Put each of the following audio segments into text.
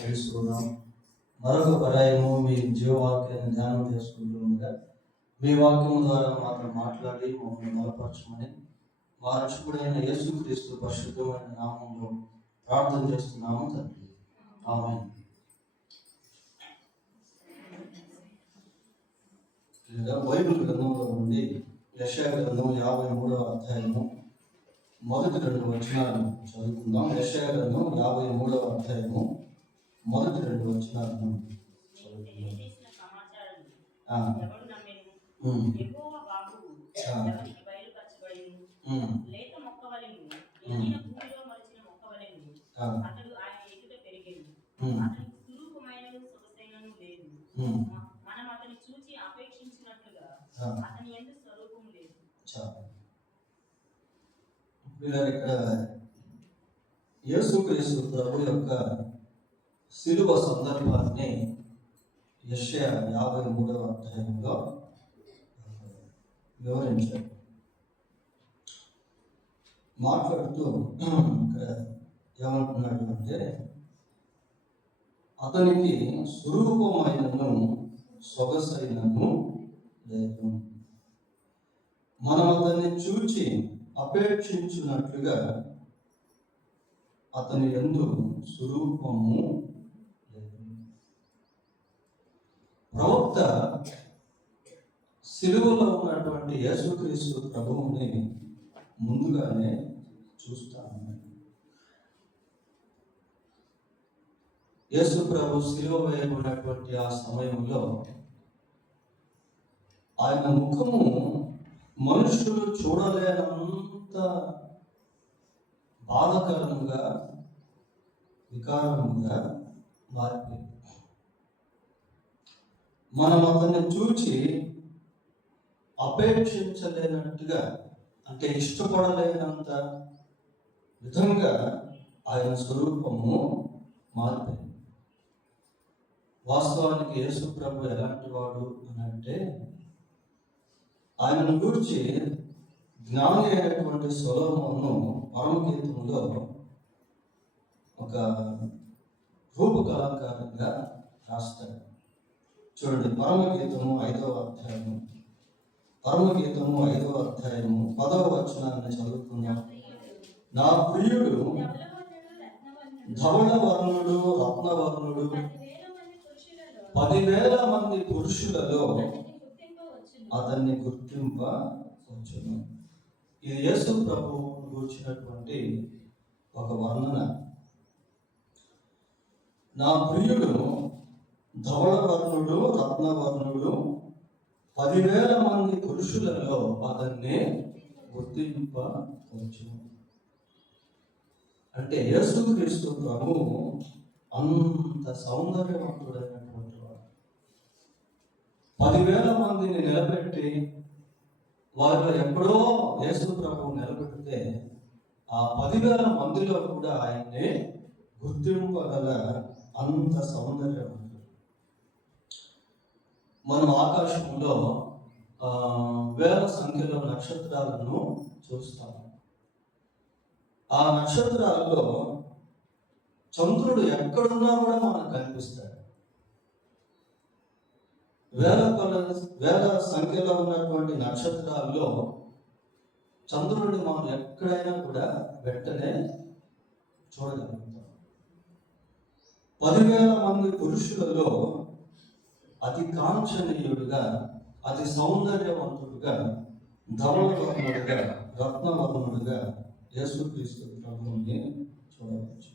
చేస్తున్నాం. మరొక పర్యాయము మీ జీవవాక్యాన్ని ధ్యానం చేసుకుంటూ ఉండగా మీ వాక్యము ద్వారా మాతో మాట్లాడి మమ్మల్ని బలపరచమని మా రక్షకుడైన యేసుక్రీస్తు పరిశుద్ధమైన నామంలో ప్రార్థన చేస్తున్నాము తండ్రి. ఆమేన్. బైబిల్ గ్రంథంలో నుండి యెషయా గ్రంథం 53వ అధ్యాయము మొదటి 2 వచనాలను చదువుకుందాం. యెషయా గ్రంథం 53వ అధ్యాయము మొదటి 2 వచనాలను చదువుకుందాం. ఇక్కడ యేసుక్రీస్తు ప్రభు యొక్క శిలువ సందర్భాన్ని యెషయా 53వ అధ్యాయంలో వివరించారు. మాట్లాడుతూ ఏమంటున్నాడు అంటే, అతనికి స్వరూపమైనను సొగసైనను లేదు, మనం అతన్ని చూచి అపేక్షించినట్లుగా అతని యందు స్వరూపము లేదు. ప్రవక్త సిలువలో ఉన్నటువంటి యేసుక్రీస్తు ప్రభువుని ముందుగానే చూస్తాను. యేసు ప్రభు సిలువ వేయబడినటువంటి ఆ సమయంలో ఆయన ముఖము మనుషులు చూడలేనంత బాధకరంగా వికారంగా మారిపోయింది. మనం అతన్ని చూచి అపేక్షించలేనట్టుగా, అంటే ఇష్టపడలేనంత విధంగా ఆయన స్వరూపము మారిపోయింది. వాస్తవానికి యేసు ప్రభు ఎలాంటి వాడు అని అంటే, ఆయనను గురించి జ్ఞాని అయినటువంటి సొలొమోను పరమగీతంలో ఒక రూపకలంకారంగా రాస్తాడు. చూడండి, పరమగీతము 5వ అధ్యాయము 10వ వచనాన్ని చదువుకున్నాం. నా ప్రియుడు ధవళవర్ణుడు రత్నవర్ణుడు 10,000 మంది పురుషులలో అతన్ని గుర్తింపవచ్చును. ఇది యేసు ప్రభు గురించినటువంటి ఒక వర్ణన. నా ప్రియుడు ధవళవర్ణుడు రత్నవర్ణుడు 10,000 మంది పురుషులలో అతన్ని గుర్తింపవచ్చును. అంటే యేసుక్రీస్తు ప్రభువు అంత సౌందర్యవంతుడైనటువంటి వాడు. 10,000 మందిని నిలబెట్టి వారిలో ఎక్కడో యేసు ప్రభువు నిలబెడితే ఆ 10,000 మందిలో కూడా ఆయన్ని గుర్తింపగల అంత సౌందర్యవంతుడు. మనం ఆకాశంలో వేల సంఖ్యలో నక్షత్రాలను చూస్తాము. ఆ నక్షత్రాలలో చంద్రుడు ఎక్కడున్నా కూడా మనకు కనిపిస్తాడు. వేల సంఖ్యలో ఉన్నటువంటి నక్షత్రాల్లో చంద్రుడిని మనం ఎక్కడైనా కూడా వెంటనే చూడగలుగుతాం. 10,000 మంది పురుషులలో అతి కాంక్షణీయుడుగా, అతి సౌందర్యవంతుడుగా, ధవళవర్ణుడుగా, రత్నవర్ణుడుగా యేసుక్రీస్తు ప్రభువుని చూడవచ్చు.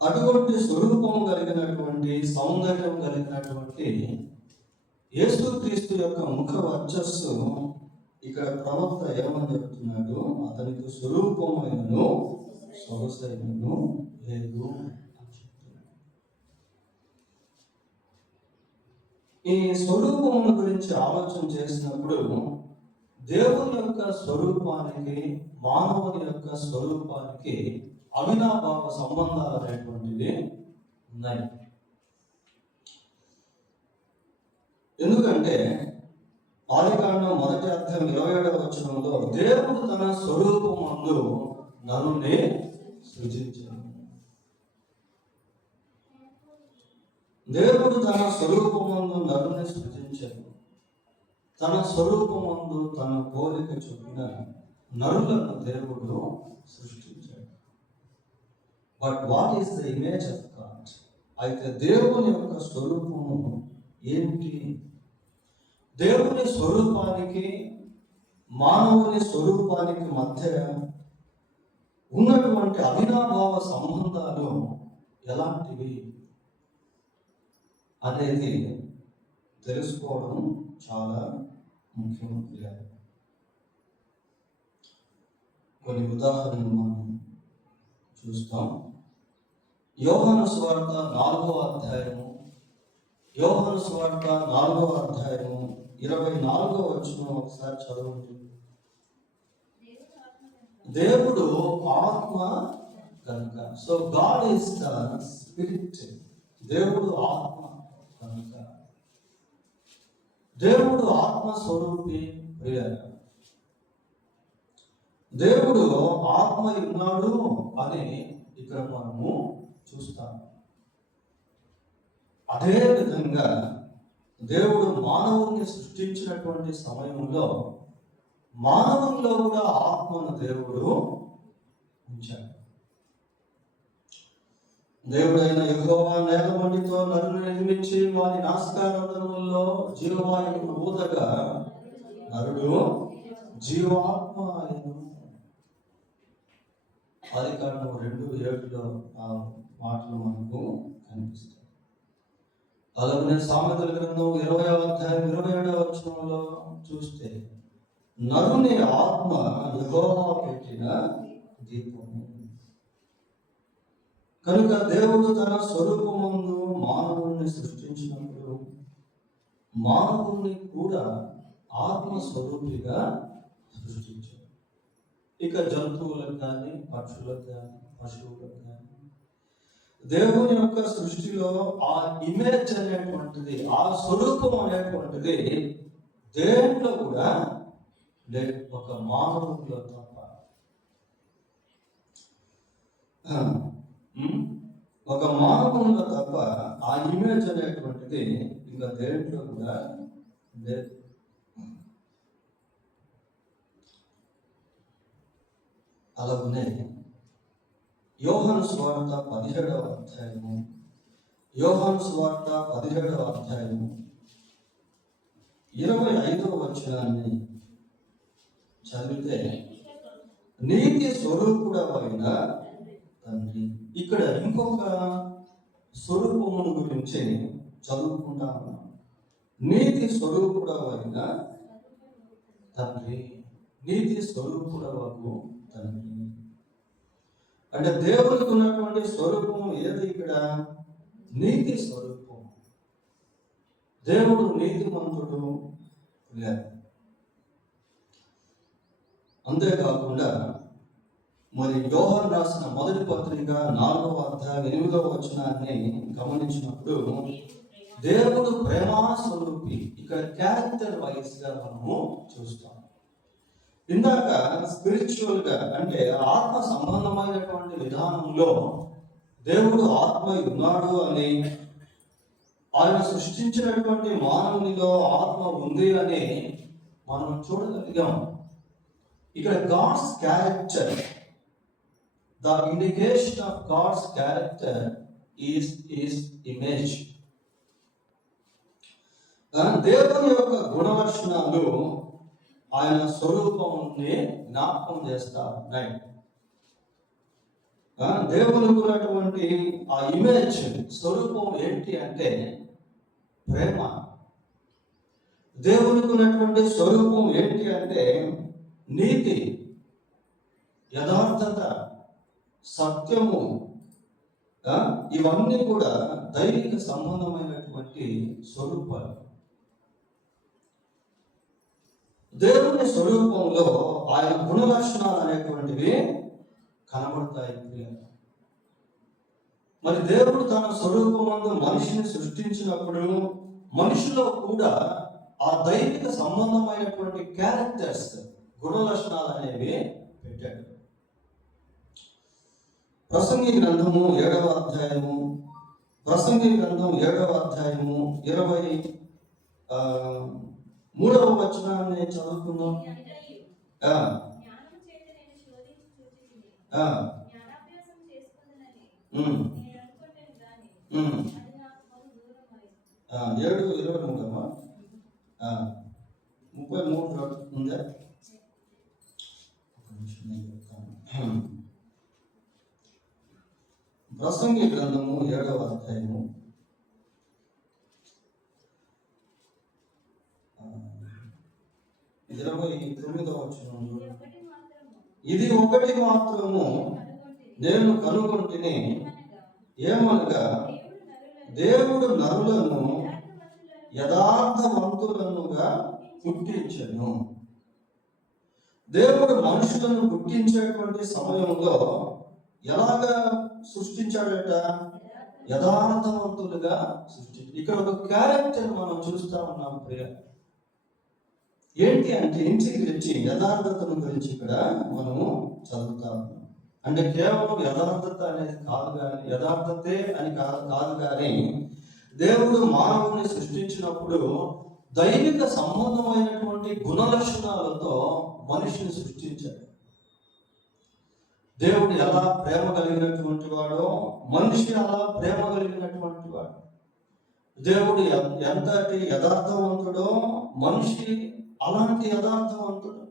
అటువంటి స్వరూపం కలిగినటువంటి, సౌందర్యం కలిగినటువంటి యేసుక్రీస్తు యొక్క ముఖ వర్చస్సు ఇక్కడ ప్రవక్త ఏమని చెప్తున్నాడు? అతనికి స్వరూపమైనను సొగసైనను లేదు అని చెప్తున్నాడు. ఈ స్వరూపముల గురించి ఆలోచన చేసినప్పుడు దేవుని యొక్క స్వరూపానికి, మానవుని యొక్క స్వరూపానికి అవినాభావ సంబంధాలు అనేటువంటివి ఉన్నాయి. ఎందుకంటే ఆదికాండం 1వ అధ్యాయం 27వ వచనంలో దేవుడు తన స్వరూపమందు నరుని సృజించాడు. దేవుడు తన స్వరూపమందు నరుని సృజించాడు. తన స్వరూపమందు తన పోలిక చొప్పున నరులను దేవుడు సృష్టించాడు. But what is the image of God? అయితే దేవుని యొక్క స్వరూపము ఏమిటి? దేవుని స్వరూపానికి మానవుని స్వరూపానికి మధ్య ఉన్నటువంటి అవినాభావ సంబంధాలు ఎలాంటివి అనేది తెలుసుకోవడం చాలా ముఖ్యమైన. కొన్ని ఉదాహరణలు మనం చూస్తాం. యోహాను సువార్త 4వ అధ్యాయము 24వ వచనం ఒకసారి చదవండి. దేవుడు ఆత్మ కనుక, so God is the spirit. దేవుడు ఆత్మ కనుక, దేవుడు ఆత్మ స్వరూపి. దేవుడు ఆత్మ ఉన్నాడు అని ఇక్కడ మనము చూస్తాం. అదే విధంగా దేవుడు మానవుని సృష్టించినటువంటి సమయంలో మానవుల్లో కూడా ఆత్మను దేవుడు ఉంచాడు. దేవుడైన యెహోవా నేలమట్టితో నరుని నిర్మించి వారి నాసికారంధ్రములలో జీవవాయువును ఊదగా నరుడు జీవాత్మ అయ్యను. ఆదికాండం 2:7 ఆ మాటలు మనకు కనిపిస్తాయి. అలాగే సామెతల గ్రంథం 20వ అధ్యాయం 27వ వచనంలో చూస్తే నరుని ఆత్మ యెహోవా పెట్టిన దీపము. కనుక దేవుడు తన స్వరూపమందు మానవుని సృష్టించినప్పుడు మానవుని కూడా ఆత్మ స్వరూపిగా సృష్టించాడు. ఇక జంతువులకు కానీ పక్షులకు కానీ పశువులకు కానీ దేవుని యొక్క సృష్టిలో ఆ ఇమేజ్ అనేటువంటిది, ఆ స్వరూపం అనేటువంటిది దేంట్లో కూడా లేదు, ఒక మానవుడిలో తప్ప. ఒక మానవుడిలో తప్ప ఆ ఇమేజ్ అనేటువంటిది ఇంకా దేంట్లో కూడా లేదు. అలాగనే యోహాను సువార్త 17వ అధ్యాయము 25వ వచనాన్ని చదివితే నీతి స్వరూపుడవైన తండ్రి. ఇక్కడ ఇంకొక స్వరూపమును గురించి చదువుకుంటా ఉన్నాం. నీతి స్వరూపుడవైన తండ్రి, నీతి స్వరూపుడవకు తండ్రి. అంటే దేవుడికి ఉన్నటువంటి స్వరూపం ఏది? ఇక్కడ నీతి స్వరూపం. దేవుడు నీతిమంతుడు. అంతేకాకుండా మరి యోహాను రాసిన మొదటి పత్రిక 4వ అధ్యాయం 8వ వచనాన్ని గమనించినప్పుడు దేవుడు ప్రేమా స్వరూపి. ఇక్కడ క్యారెక్టర్ వైజ్ గా మనము చూస్తాం. ఇందాక స్పిరిచువల్ గా అంటే ఆత్మ సంబంధమైనటువంటి విధానంలో దేవుడు ఆత్మ ఉన్నాడు అని, ఆయన సృష్టించినటువంటి మానవునిలో ఆత్మ ఉంది అని మనం చూడగలిగాం. ఇక్కడ God's character, the indication of God's character is image. దేవుని యొక్క గుణలక్షణాలు ఆయన స్వరూపాన్ని జ్ఞాపకం చేస్తా ఉన్నాయి. దేవునికి ఉన్నటువంటి ఆ ఇమేజ్, స్వరూపం ఏంటి అంటే ప్రేమ. దేవునికి ఉన్నటువంటి స్వరూపం ఏంటి అంటే నీతి, యథార్థత, సత్యము. ఇవన్నీ కూడా దైవిక సంబంధమైనటువంటి స్వరూపాలు. దేవుని స్వరూపంలో ఆయన గుణలక్షణాలు అనేటువంటివి కనబడతాయి. మరి దేవుడు తన స్వరూపమందు మనిషిని సృష్టించినప్పుడు మనిషిలో కూడా ఆ దైవిక సంబంధమైనటువంటి క్యారెక్టర్స్, గుణలక్షణాలు అనేవి పెట్టాడు. ప్రసంగి గ్రంథం 7వ అధ్యాయము 23వ వచనాన్ని చదువుకుందాం. ఏడు 23 33 ఉందా? ప్రసంగి గ్రంథము 7వ అధ్యాయము 29వ వచనం. ఇది ఒకటి మాత్రము నేను కనుగొంటిని, ఏమనగా దేవుడు నరులను యథార్థవంతులనుగా పుట్టించెను. దేవుడు మనుషులను పుట్టించేటువంటి సమయంలో ఎలాగా సృష్టించాడట? యథార్థవంతులుగా సృష్టించాడు. ఇక్కడ ఒక క్యారెక్టర్ మనం చూస్తా ఉన్నాం ప్రియ. ఏంటి అంటే ఇంటిగ్రిటీ, యథార్థతను గురించి ఇక్కడ మనము చదువుతా ఉన్నాం. అంటే కేవలం యథార్థత అనేది కాదు, కానీ యథార్థతే అని కాదు కానీ దేవుడు మానవుని సృష్టించినప్పుడు దైవిక సంబంధమైనటువంటి గుణలక్షణాలతో మనిషిని సృష్టించాడు. దేవుడు ఎలా ప్రేమ కలిగినటువంటి వాడో మనిషి అలా ప్రేమ కలిగినటువంటి వాడు. దేవుడు ఎంతటి యథార్థవంతుడో మనిషి అలాంటి యథార్థవంతుడు.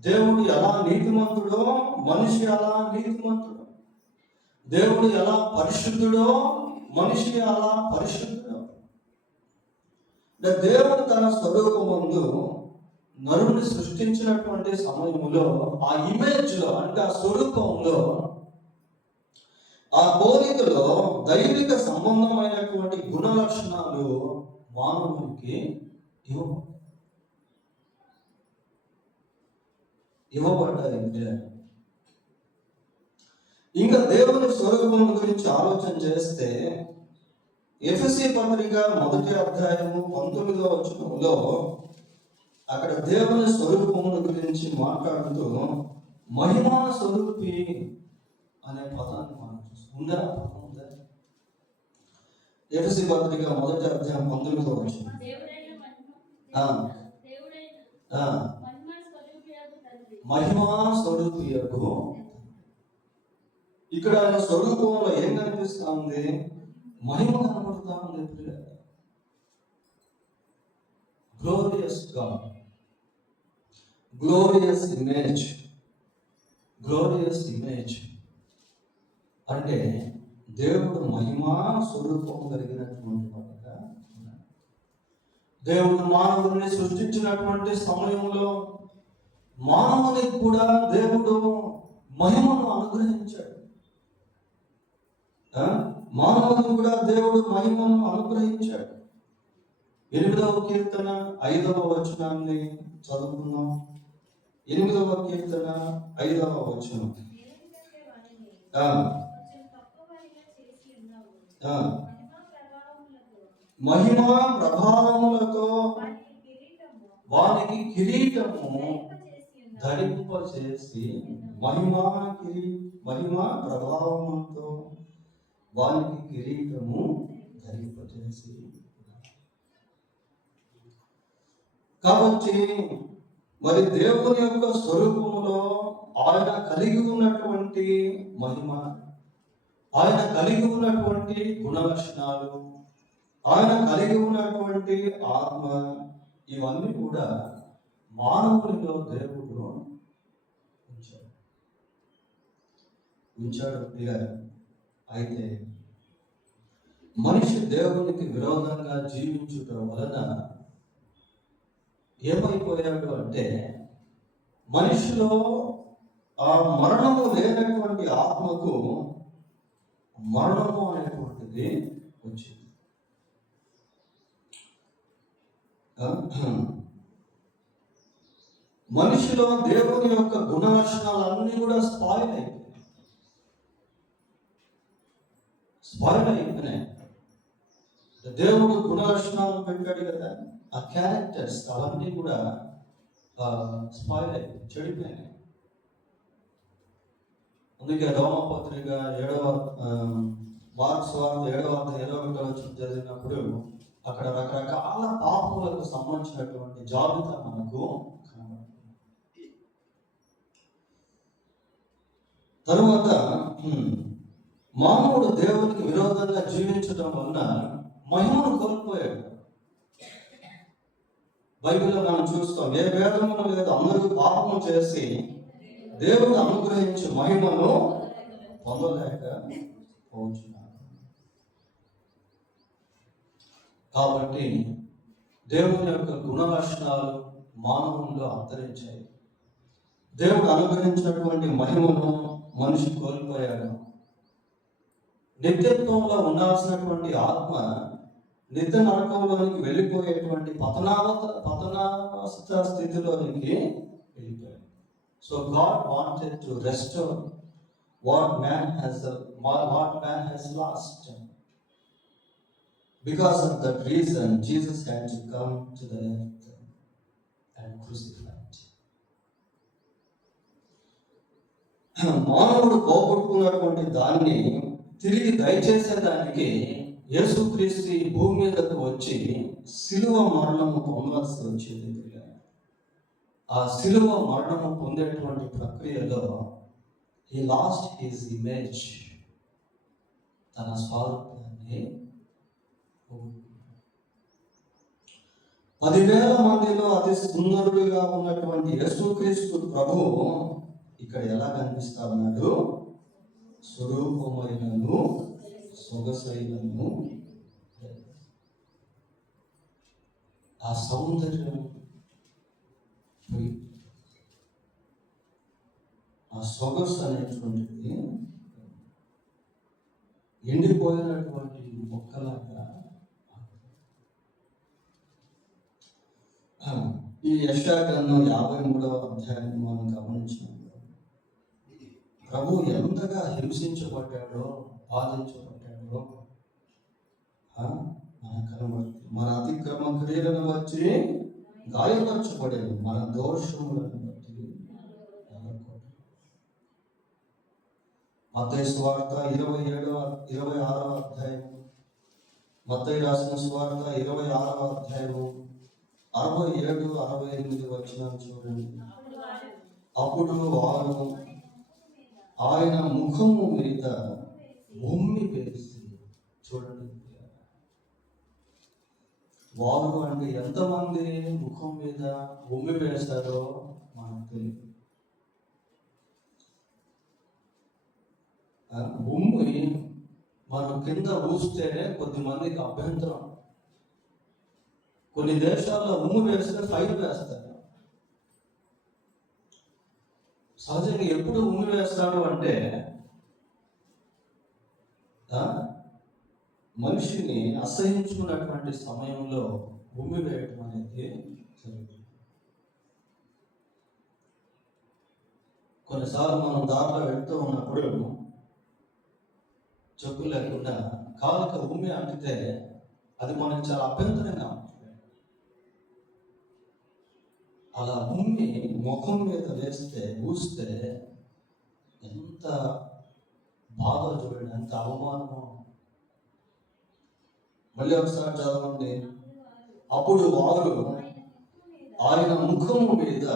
దేవుడు ఎలా నీతిమంతుడో మనిషి అలా నీతిమంతుడు. దేవుడు ఎలా పరిశుద్ధుడో మనిషి అలా పరిశుద్ధుడు. దేవుడు తన స్వరూపమందు నరుని సృష్టించినటువంటి సమయంలో ఆ ఇమేజ్ లో, అంటే ఆ స్వరూపంలో, ఆ పోలికలో దైవిక సంబంధమైనటువంటి గుణ లక్షణాలు మానవునికి ఇవ్వబడ్డాయి. ఇంకా దేవుని స్వరూపం గురించి ఆలోచన చేస్తే ఎఫెసీ పత్రిక 1వ అధ్యాయము 19వ వచనంలో అక్కడ దేవుని స్వరూపముల గురించి మాట్లాడుతూ మహిమా స్వరూపి అనే పదాన్ని మనం ఉందా? ఎఫెసీ పత్రిక 1వ అధ్యాయం 19వ వచనం. మహిమా స్వరూపియకు. ఇక్కడ స్వరూపంలో ఏం కనిపిస్తా ఉంది? మహిమ కనపడుతా ఉంది. Glorious God, glorious image. Glorious image అంటే దేవుడు మహిమా స్వరూపం కలిగినటువంటి వాడుగా ఉన్నాడు. దేవుడు మానవుని సృష్టించినటువంటి సమయంలో మానవునికి కూడా దేవుడు మహిమను అనుగ్రహించాడు. మానవునికి కూడా దేవుడు మహిమను అనుగ్రహించాడు. 8వ కీర్తన 5వ వచనాన్ని చదువుకుందాం. 8వ కీర్తన 5వ వచనం. మహిమా ప్రభావములతో వానికి కిరీటము ధరింపచేసి, మహిమా ప్రభావములతో వానికి కిరీటము ధరింపచేసి. కాబట్టి మరి దేవుని యొక్క స్వరూపములో ఆయన కలిగి ఉన్నటువంటి మహిమ, ఆయన కలిగి ఉన్నటువంటి గుణలక్షణాలు, ఆయన కలిగి ఉన్నటువంటి ఆత్మ, ఇవన్నీ కూడా మానవునిలో దేవుడు ఉంచాడు. అయితే మనిషి దేవునికి విరోధంగా జీవించుట వలన ఏమైపోయాడు అంటే మనిషిలో ఆ మరణము లేనటువంటి ఆత్మకు మరణము అనేటువంటిది వచ్చింది. మనిషిలో దేవుని యొక్క గుణ లక్షణాలన్నీ కూడా స్పాయిల్ అయిపోయినాయి. దేవుడు గుణ లక్షణాలు పెట్టాడు కదా, ఆ క్యారెక్టర్స్ అవన్నీ కూడా స్పాయిల్ అయిపోయి చెడిపోయినాయి. అందుకే రోమపత్రిక 7వ మార్క్స్ వార్త 7వ అధ్యాయం 21వ చదివినప్పుడు అక్కడ రకరకాల పాపములకు సంబంధించినటువంటి జాబితా మనకు కనబడుతుంది. తరువాత మానవుడు దేవునికి విరోధంగా జీవించడం వలన మహిమను కోల్పోయాడు. బైబిల్లో మనం చూస్తాం, ఏ భేదము లేదు, అందరూ పాపము చేసి దేవుడు అనుగ్రహించే మహిమను పొందలేక పోతున్నారు. కాబట్టి దేవుని యొక్క గుణ లక్షణాలు మానవుల్లో అంతరించాయి. దేవుడు అనుగ్రహించినటువంటి మహిమను మనిషి కోల్పోయాడు. నిత్యత్వంలో ఉండాల్సినటువంటి ఆత్మ నిత్య నరకంలోనికి వెళ్ళిపోయేటువంటి పతనావస్థ స్థితిలోనికి వెళ్ళిపోయాడు. So God wanted to restore what man has lost. Because of that reason, Jesus had to come to the earth and crucified. మానవుడు పోగొట్టుకున్నటువంటి దాన్ని తిరిగి దయచేసేదానికి యేసుక్రీస్తు ఈ భూమి మీదకు వచ్చి శిలువ మరణము పొందాల్సి వచ్చేది. ఆ శిలువ మరణము పొందేటువంటి ప్రక్రియలో he lost his image, తన స్వరూపాన్ని. 10,000 మందిలో అతి సుందరుడిగా ఉన్నటువంటి యేసుక్రీస్తు ప్రభువు ఇక్కడ ఎలా కనిపిస్తా ఉన్నాడు? స్వరూపమైనను సొగసైనను. ఆ సౌందర్యం, ఆ సొగసు అనేటువంటిది ఎండిపోయినటువంటి మొక్కలాగా. ఈ యెషయా గ్రంథం 53వ అధ్యాయం మనం గమనించినప్పుడు ప్రభు ఎంతగా హింసించబడ్డాడో, బాధించబడ్డాడో మనకు కనబడుతుంది. మన అతిక్రమ క్రియలను వచ్చి గాయపరచబడేది, మన దోషములను బట్టి. మత్తయి సువార్త 26వ అధ్యాయం, మత్తయి రాసిన సువార్త 26వ అధ్యాయము 67-68 వచనాలు చూడండి. అప్పుడు వారు ఆయన ముఖము మీద ఉమ్మి వేసి, చూడండి, వారు అంటే ఎంతమంది ముఖం మీద ఉమ్మి వేశారో మనకు తెలియదు. ఉమ్మి మనం కింద ఊస్తేనే కొద్దిమందికి అభ్యంతరం. కొన్ని దేశాల్లో ఉమ్ము వేస్తే ఫైన్ వేస్తారు. సహజంగా ఎప్పుడు ఉమ్మి వేస్తాడు అంటే మనిషిని అసహించుకున్నటువంటి సమయంలో ఉమ్మి వేయటం అనేది జరుగుతుంది. కొన్నిసార్లు మనం దారిలో వెళ్తూ ఉన్నప్పుడు చెప్పు లేకుండా కాలుకి ఉమ్మి అంటితే అది మనకు చాలా అభ్యంతరంగా ఉంటుంది. అలా ఉమ్మి ముఖం మీద వేస్తే, ఊస్తే ఎంత బాధ చూడండి, ఎంత అవమానమో. మళ్ళీ ఒకసారి చదవండి. అప్పుడు వారు ఆయన ముఖము మీద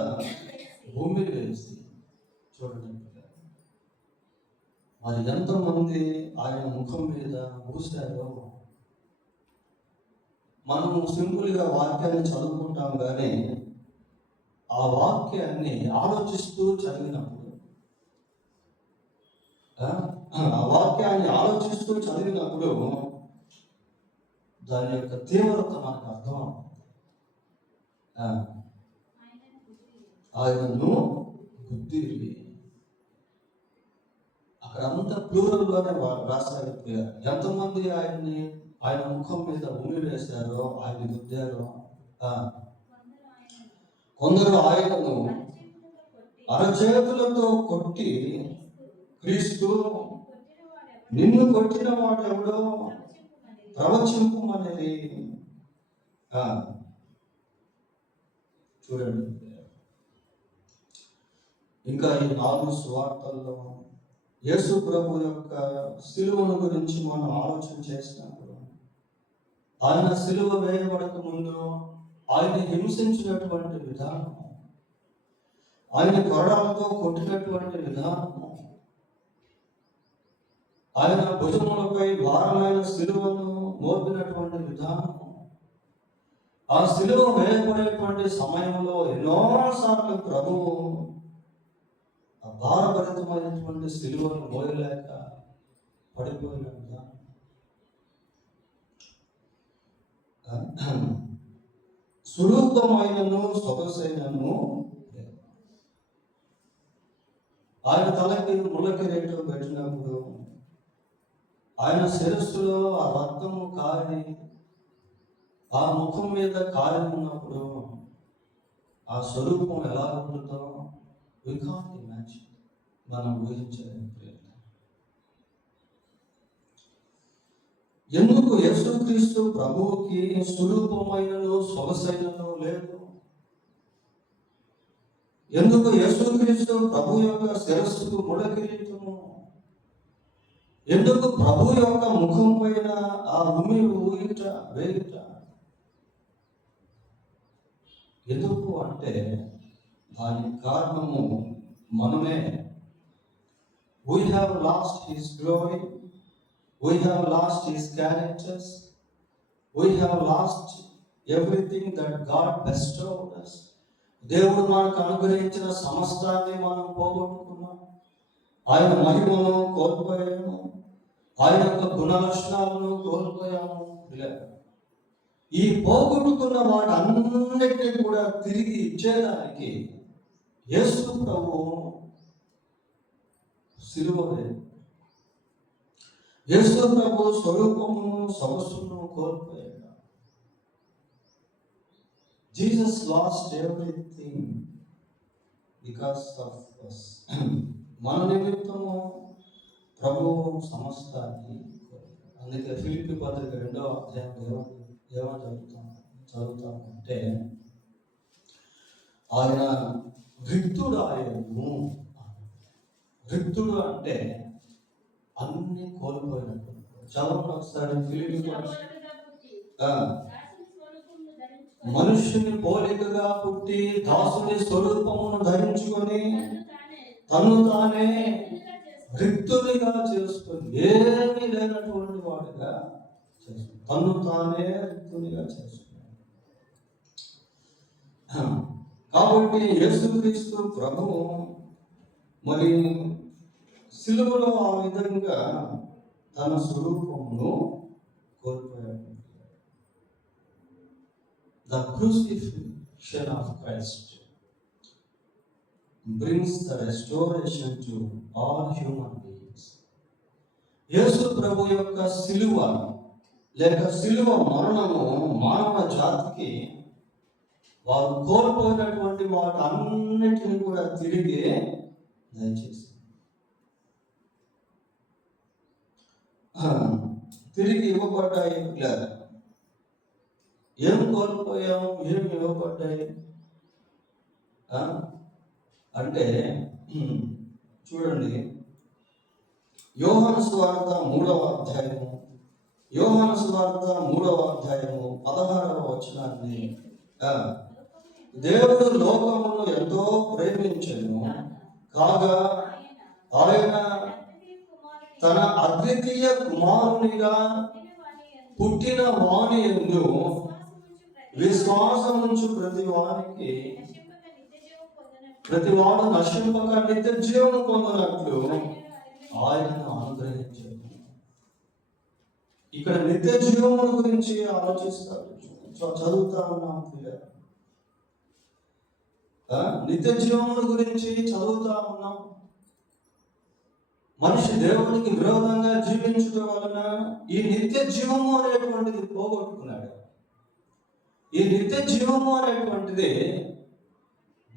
భూమి వేసి, చూడండి, మరి ఎంతమంది ఆయన ముఖం మీద ఊసారో. మనము సింపుల్గా వాక్యాన్ని చదువుకుంటాం, కానీ ఆ వాక్యాన్ని ఆలోచిస్తూ చదివినప్పుడు, దాని యొక్క తీవ్రత మనకు అర్థం. ఆయనను బుద్ధిరి, అక్కడ అంతా ప్లూరల్లోనే రాశారు. ఎంతమంది ఆయన ముఖం మీద ఉమ్మి వేశారో, ఆయన గుద్దారో. కొందరు ఆయనను అరచేతులతో కొట్టి, క్రీస్తు నిన్ను కొట్టిన వాడెవడో ప్రవచింపుమనేది. చూడండి, ఇంకా ఈ 4 సువార్తల్లో యేసు ప్రభు యొక్క సిలువను గురించి మనం ఆలోచన చేసినప్పుడు, ఆయన సిలువ వేయబడక ముందు ఆయన హింసించినటువంటి విధానం, ఆయన కొరడాలతో కొట్టినటువంటి విధానము, ఆయన భుజములపై భారమైన సిలువను మోపినటువంటి విధానము, ఆ సిలువ వేయబడేటువంటి సమయంలో ఎన్నోసార్లు ప్రభువు ఆ భారభరితమైనటువంటి సిలువను మోయలేక పడిపోయిన విధానం, సురూపమైనను సొగసైనను ఆయన తలకి ముళ్ళ కిరీటం పెట్టినప్పుడు, ఆయన శిరస్సులో ఆ రక్తము కారి ఆ ముఖం మీద కారి ఉన్నప్పుడు ఆ స్వరూపం ఎలా ఉంటుందో we can't imagine. మనం ఊహించలేము. ఎందుకు యేసుక్రీస్తు ప్రభువుకి స్వరూపమైనను సొగసైనను లేదు? ఎందుకు యేసుక్రీస్తు ప్రభు యొక్క శిరస్సుకు ముళ్ళ కిరీటము? ఎందుకు ప్రభు యొక్క ముఖం పైన ఆ ఉమ్మి ఊగిట వేయుట? ఎందుకు అంటే దానికి కారణము మనమే. We have lost his glory, we have lost his characters, we have lost everything that God bestowed us. దేవుడు మనకు అనుగ్రహించిన సమస్తాన్ని మనం పోగొట్టుకున్నాం. ఆయన మహిమను కోల్పోయాము, ఆయన యొక్క గుణ లక్షణాలను కోల్పోయాము. ఈ పోగొట్టుకున్న వాటన్నిటినీ కూడా తిరిగి ఇచ్చేదానికి యేసు ప్రభు సిలువ యేసు ప్రభు స్వరూపమును సొగసును కోల్పోయాడు. Jesus lost everything because of us. మన నిమిత్తము ప్రభు సమస్తాన్ని. అందుకే ఫిలిప్పీ పత్రిక 2వ అధ్యాయం చదువుతామంటే ఆయన రిక్తుడు. ఆయనను రిక్తుడు అంటే అన్ని కోల్పోయినట్టు. చదవండి ఒకసారి ఫిలిప్పీ. మనుష్యుని పోలికగా పుట్టి దాసుని స్వరూపమును ధరించుకొని తను తానే రిక్తునిగా చేసుకొని, ఏమీ లేనటువంటి వాడిగా చేసుకుని తను తానే రిక్తునిగా చేసుకున్నాడు. కాబట్టి యేసుక్రీస్తు ప్రభువు మరి సిలువలో ఆ విధంగా తన స్వరూపమును కోల్పోయాడు. The crucifixion of Christ brings the restoration to all human beings. యేసు ప్రభు యొక్క సిలువ లేక సిలువ మరణము మానవ జాతికి వారు కోల్పోయినటువంటి వాటన్నిటిని కూడా తిరిగి దయచేసి తిరిగి ఇవ్వబడ్డాయి. లేదా ఏం కోల్పోయాం, ఏం ఇవ్వబడ్డాయి అంటే చూడండి, యోహాను సువార్త 3వ అధ్యాయము 16వ వచనాన్ని, దేవుడు లోకమును ఎంతో ప్రేమించెను కాగా ఆయన తన అద్వితీయ కుమారునిగా పుట్టిన వాని యందు విశ్వాసముంచు ప్రతివాడు నశింపక నిత్య జీవం పొందినట్లు ఆయనను అనుగ్రహించాడు. ఇక్కడ నిత్య జీవముల గురించి ఆలోచిస్తారు. చదువుతా ఉన్నాం, నిత్య జీవముల గురించి చదువుతా ఉన్నాం. మనిషి దేవునికి విరోధంగా జీవించడం వలన ఈ నిత్య జీవము అనేటువంటిది పోగొట్టుకున్నాడు. ఈ నిత్య జీవము అనేటువంటిది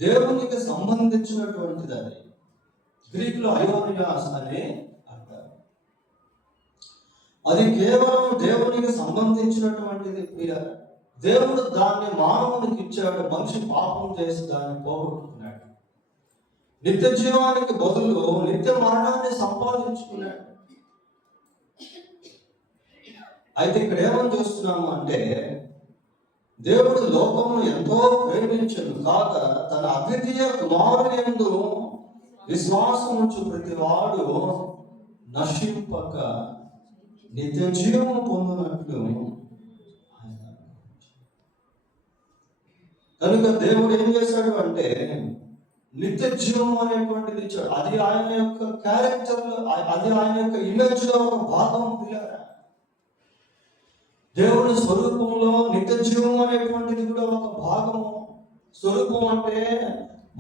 దేవునికి సంబంధించినటువంటిది. అది గ్రీకులో అయోనియాస్ అని అంటారు. అది కేవలం దేవునికి సంబంధించినటువంటిది. దేవుడు దాన్ని మానవునికి ఇచ్చాడు. మనిషి పాపం చేసి దాన్ని పోగొట్టుకున్నాడు. నిత్య జీవానికి బదులు నిత్య మరణాన్ని సంపాదించుకున్నాడు. అయితే ఇక్కడ ఏమని చూస్తున్నాము అంటే, దేవుడు లోకమును ఎంతో ప్రేమించను కాక తన అద్వితీయ కుమారుని యందు విశ్వాసం ఉంచు ప్రతి వాడు నశింపక నిత్య జీవము పొందినట్లు. కనుక దేవుడు ఏం చేశాడు అంటే నిత్య జీవం అనేటువంటిది ఇచ్చాడు. అది ఆయన యొక్క క్యారెక్టర్, అది ఆయన యొక్క ఇమేజ్ లో ఒక భాగం. పిల్లరా, దేవుని స్వరూపంలో నిత్య జీవం అనేటువంటిది కూడా ఒక భాగము. స్వరూపం అంటే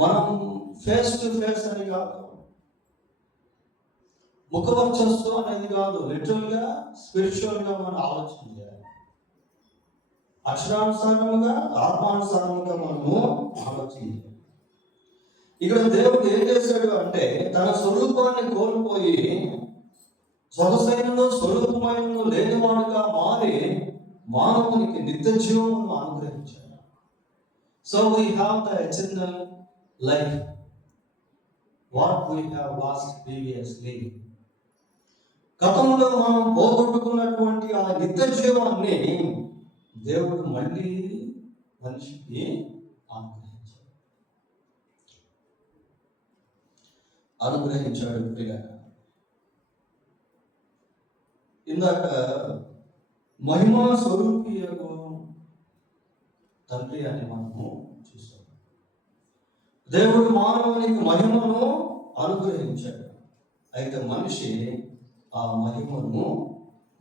మనం ఫేస్ టు ఫేస్ అని కాదు, ముఖవర్చస్సు అనేది కాదు, లిటరల్ గా స్పిరిచువల్ గా మనం ఆలోచన చేయాలి. అక్షరానుసారముగా ఆత్మానుసారముగా మనము ఆలోచన చేయాలి. ఇక్కడ దేవుడు ఏం చేశాడు అంటే తన స్వరూపాన్ని కోల్పోయి సొగసైనను స్వరూపమైనను లేనివాడుగా మారి మానవునికి నిత్య జీవమును అనుగ్రహించాడు. So we have the eternal life what we have lost previously. గతంలో మనం పోగొట్టుకున్నటువంటి ఆ నిత్య జీవాన్ని దేవుడు మళ్ళీ మనిషికి అనుగ్రహించాడు. ఇందాక మహిమా స్వరూపీయకు తండ్రి అని మనము చూసాం. దేవుడు మానవునికి మహిమను అనుగ్రహించాడు. అయితే మనిషి ఆ మహిమను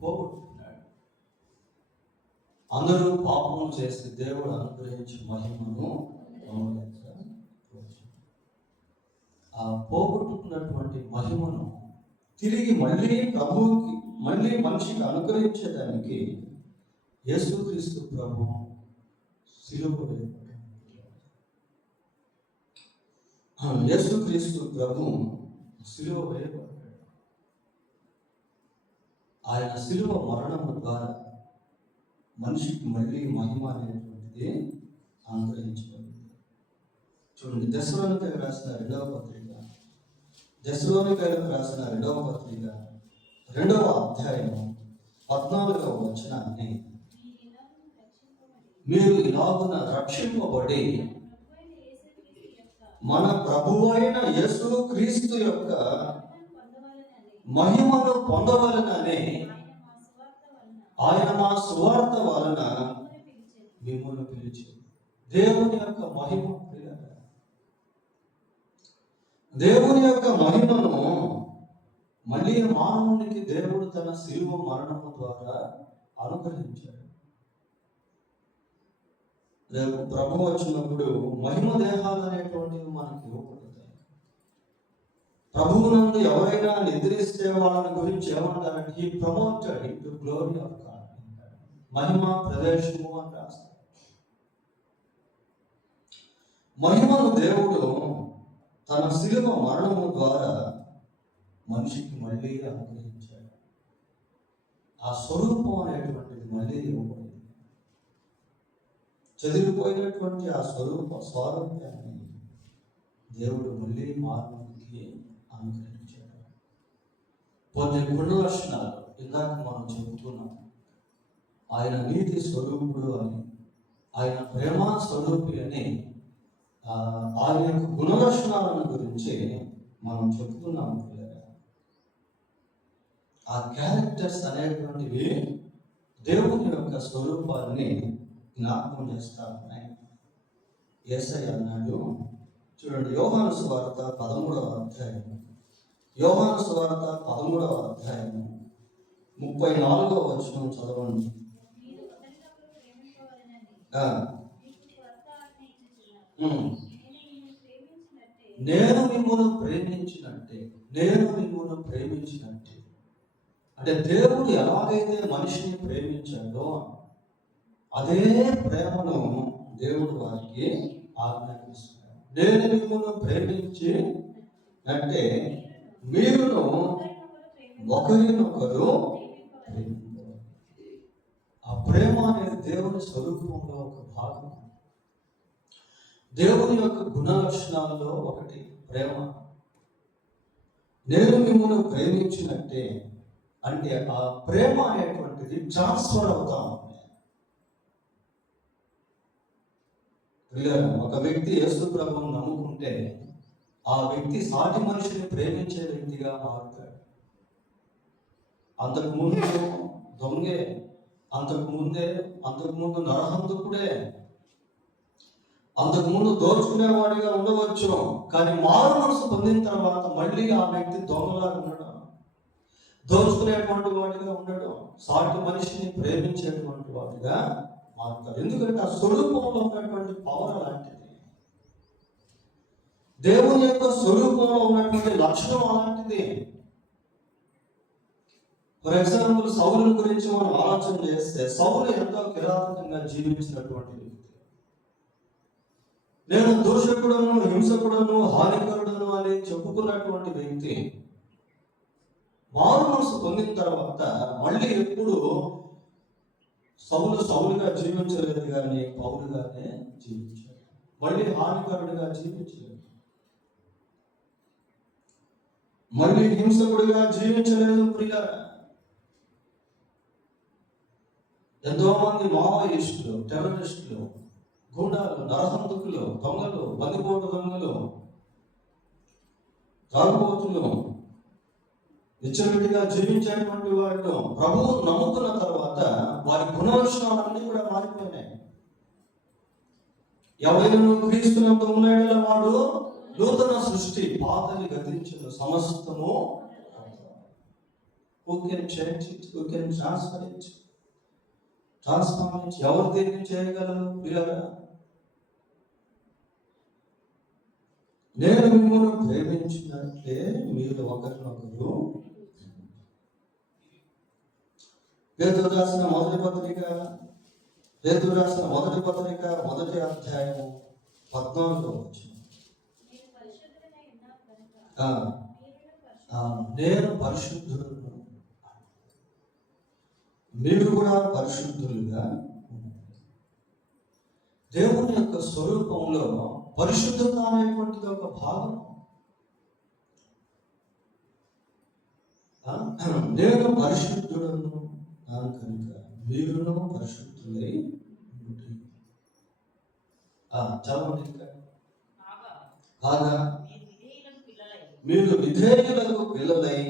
పోగొట్టుకున్నాడు. అందరూ పాపము చేసి దేవుడు అనుగ్రహించి మహిమను ఆ పోగొట్టుకున్నటువంటి మహిమను తిరిగి మళ్ళీ మనిషికి అనుగ్రహించేదానికి యేసుక్రీస్తు ప్రభు సిలువ వేయబడ్డాడు. యేసుక్రీస్తు ప్రభు సిలువ వేయబడ్డాడు. ఆయన సిలువ మరణము ద్వారా మనిషికి మళ్ళీ మహిమ అనేటువంటిది అనుగ్రహించబడింది. చూడండి, దశలోనికైకి రాసిన రెండవ పత్రిక 2వ అధ్యాయము 14వ వచనాన్ని, మీరు ఇలాగున రక్షింపబడి మన ప్రభువైన యేసు క్రీస్తు యొక్క మహిమను పొందవలననే ఆయన మా సువార్త వలన మిమ్మల్ని పిలిచి. దేవుని యొక్క మహిమ, దేవుని యొక్క మహిమను మళ్ళీ మానవునికి దేవుడు తన శిలువ మరణము ద్వారా అనుగ్రహించాడు. రేపు ప్రభు వచ్చినప్పుడు మహిమ దేహాలు అనేటువంటివి మనకి ఇవ్వబడతాయి. ప్రభువునందు ఎవరైనా నిద్రిస్తే వాళ్ళని గురించి ఏమంటారంటే he promoted into glory of God, మహిమ ప్రవేశము అని రాస్తారు. మహిమను దేవుడు తన శిలువ మరణము ద్వారా మనిషికి మళ్ళీ అనుగ్రహించాడు. ఆ స్వరూపం అనేటువంటిది మళ్ళీ ఇవ్వబడింది. చెదిరిపోయినటువంటి ఆ స్వారూప్యాన్ని దేవుడు మళ్ళీ మానవునికి అనుగ్రహించాడు. కొన్ని గుణ లక్షణాలు ఇందాక మనం చెబుతున్నాం. ఆయన నీతి స్వరూపుడు అని, ఆయన ప్రేమ స్వరూపి అని, ఆయన యొక్క గుణలక్షణాలను గురించి మనం చెప్తున్నాము. ఆ క్యారెక్టర్స్ అనేటువంటివి దేవుని యొక్క స్వరూపాన్ని జ్ఞాపకం చేస్తా ఉన్నాయి. యేసయ్య అన్నాడు, చూడండి, యోహాను సువార్త 13వ అధ్యాయము 34వ వచనం చదవండి. నేను మిమ్మల్ని ప్రేమించినట్టే అంటే దేవుడు ఎలాగైతే మనిషిని ప్రేమించాడో అదే ప్రేమను దేవుడు వారికి ఆజ్ఞాపిస్తున్నాడు. నేను మిమ్మల్ని ప్రేమించినట్టే మీరును ఒకరినొకరు ప్రేమించాలి. ఆ ప్రేమ అనేది దేవుని స్వరూపంలో ఒక భాగం. దేవుని యొక్క గుణ లక్షణాల్లో ఒకటి ప్రేమ. నేను మిమ్మల్ని ప్రేమించినట్టే అంటే ఆ ప్రేమ అనేటువంటిది ట్రాన్స్ఫర్ అవుతా ఉంది. ఒక వ్యక్తి యేసు ప్రభువును నమ్ముకుంటే ఆ వ్యక్తి సాటి మనిషిని ప్రేమించే వ్యక్తిగా మారుతాడు. అంతకుముందు దొంగే, అంతకుముందు నరహంతకుడే, అంతకుముందు దోచుకునేవాడిగా ఉండవచ్చు. కానీ మారు మనసు పొందిన తర్వాత మళ్ళీ ఆ వ్యక్తి దొంగలాగా ఉండడం, దోచుకునేటువంటి వాడిగా ఉండడం, సాటి మనిషిని ప్రేమించేటువంటి వాడిగా మారుతాడు. ఎందుకంటే ఆ స్వరూపంలో ఉన్నటువంటి పవర్ అలాంటిది. దేవుని యొక్క స్వరూపంలో ఉన్నటువంటి లక్షణం అలాంటిది. ఫర్ ఎగ్జాంపుల్ సౌలు గురించి మనం ఆలోచన చేస్తే, సౌలు ఎంతో కిరాతకంగా జీవించినటువంటి వ్యక్తి. నేను దూషకుడను, హింసకుడను, హానికరుడను అని చెప్పుకున్నటువంటి వ్యక్తి మారు మనసు పొందిన తర్వాత మళ్ళీ ఎప్పుడు సౌలుగా జీవించలేదు, కానీ పౌలుగానే జీవించాడు. మళ్ళీ హానికరుడిగా జీవించలేదు, మళ్ళీ హింసకుడిగా జీవించలేదు. ప్రియులారా, ఎంతో మంది మావోయిస్టులు, టెర్రరిస్టులు, గూండాలు, నరహంతకులు, దొంగలు, బందిపోటు దొంగలు, తాగుబోతులు, విచ్చలవిడిగా జీవించేటువంటి వాళ్ళు ప్రభువు నమ్ముకున్న తర్వాత వారి గుణలక్షణాలన్నీ కూడా మారిపోయినాయి. ఎవరైనా క్రీస్తునంత ఉన్నాడో వాడు నూతన సృష్టి, పాతని గతించిన సమస్తము. Who can change it? Who can transfer it? Transformation ఎవరు దీన్ని చేయగలరు? ప్రియులారా, నేను మిమ్మల్ని ప్రేమించినట్లే మీరు ఒకరినొకరు. పేతురు రాసిన మొదటి పత్రిక మొదటి అధ్యాయము 14వ వచనం. నేను పరిశుద్ధుడు, మీరు కూడా పరిశుద్ధులుగా. దేవుని యొక్క స్వరూపంలో పరిశుద్ధత అనేటువంటిది ఒక భాగం. నేను పరిశుద్ధుడను కనుక మీరును పరిశుద్ధులై చదవండి. కాగా మీరు విధేయులకు పిల్లలై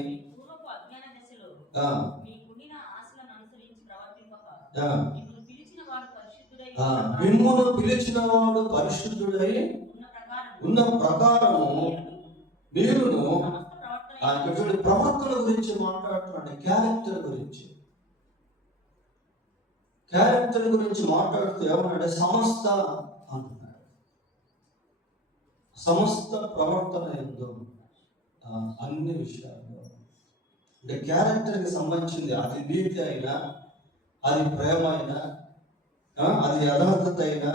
మిమ్మును పిలిచిన వాడు పరిశుద్ధుడై ఉన్న ప్రకారము మీరును. ప్రవర్తన గురించి మాట్లాడుతున్నాడు, క్యారెక్టర్ గురించి మాట్లాడుతూ ఏమన్నాడు? సమస్త అంటున్నాడు. సమస్త ప్రవర్తన యందు అన్ని విషయాల్లో అంటే క్యారెక్టర్కి సంబంధించింది. అది నీతి అయినా, అది ప్రేమ అయినా, అది యథార్థత అయినా,